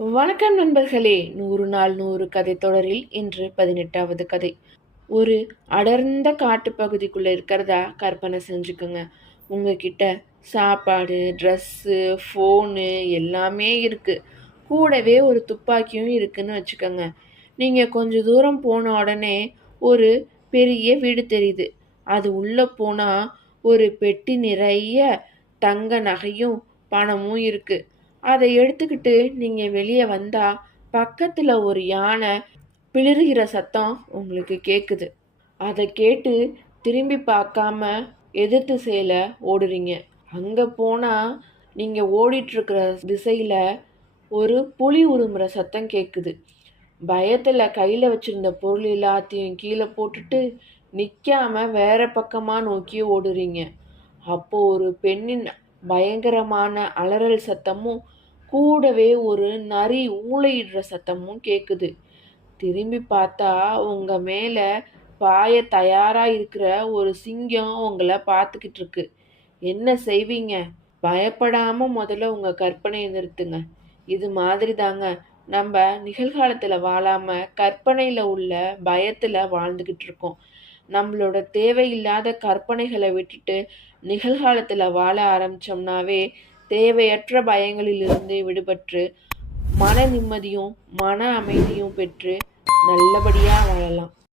வணக்கம் நண்பர்களே! 100 நாள் 100 கதை தொடரில் இன்று 18வது கதை. ஒரு அடர்ந்த காட்டுப்பகுதிக்குள்ள இருக்கிறதா கற்பனை செஞ்சுக்குங்க. உங்ககிட்ட சாப்பாடு, ட்ரெஸ்ஸு, ஃபோனு எல்லாமே இருக்கு. கூடவே ஒரு துப்பாக்கியும் இருக்குன்னு வச்சுக்கோங்க. நீங்க கொஞ்ச தூரம் போன உடனே ஒரு பெரிய வீடு தெரியுது. அது உள்ள போனா ஒரு பெட்டி நிறைய தங்க நகையும், பணமும் இருக்கு. அதை எடுத்துக்கிட்டு நீங்க வெளியே வந்தா, பக்கத்துல ஒரு யானை பிளிறுகிற சத்தம் உங்களுக்கு கேக்குது. அதை கேட்டு திரும்பி பார்க்காம எதிர் திசையில ஓடுறீங்க. அங்க போனா நீங்க ஓடிட்டு இருக்கிற திசையில ஒரு புலி உருமுற சத்தம் கேக்குது. பயத்துல கையில வச்சிருந்த பொருள் எல்லாத்தையும் கீழே போட்டுட்டு நிக்காம வேற பக்கமா நோக்கி ஓடுறீங்க. அப்போ ஒரு பெண்ணின் பயங்கரமான அலறல் சத்தமும் கூடவே ஒரு நரி ஊளையிடுற சத்தமும் கேக்குது. திரும்பி பார்த்தா உங்க மேல பாய தயாரா இருக்கிற ஒரு சிங்கம் உங்களை பார்த்துக்கிட்டு இருக்கு. என்ன செய்வீங்க? பயப்படாம முதல்ல உங்க கற்பனையை நிறுத்துங்க. இது மாதிரி தாங்க நம்ம நிகழ்காலத்துல வாழாம கற்பனையில உள்ள பயத்துல வாழ்ந்துகிட்டு இருக்கோம். நம்மளோட தேவையில்லாத கற்பனைகளை விட்டுட்டு நிகழ்காலத்துல வாழ ஆரம்பிச்சோம்னாவே தேவையற்ற பயங்களிலிருந்து விடுபட்டு மன நிம்மதியும் மன அமைதியும் பெற்று நல்லபடியா வாழலாம்.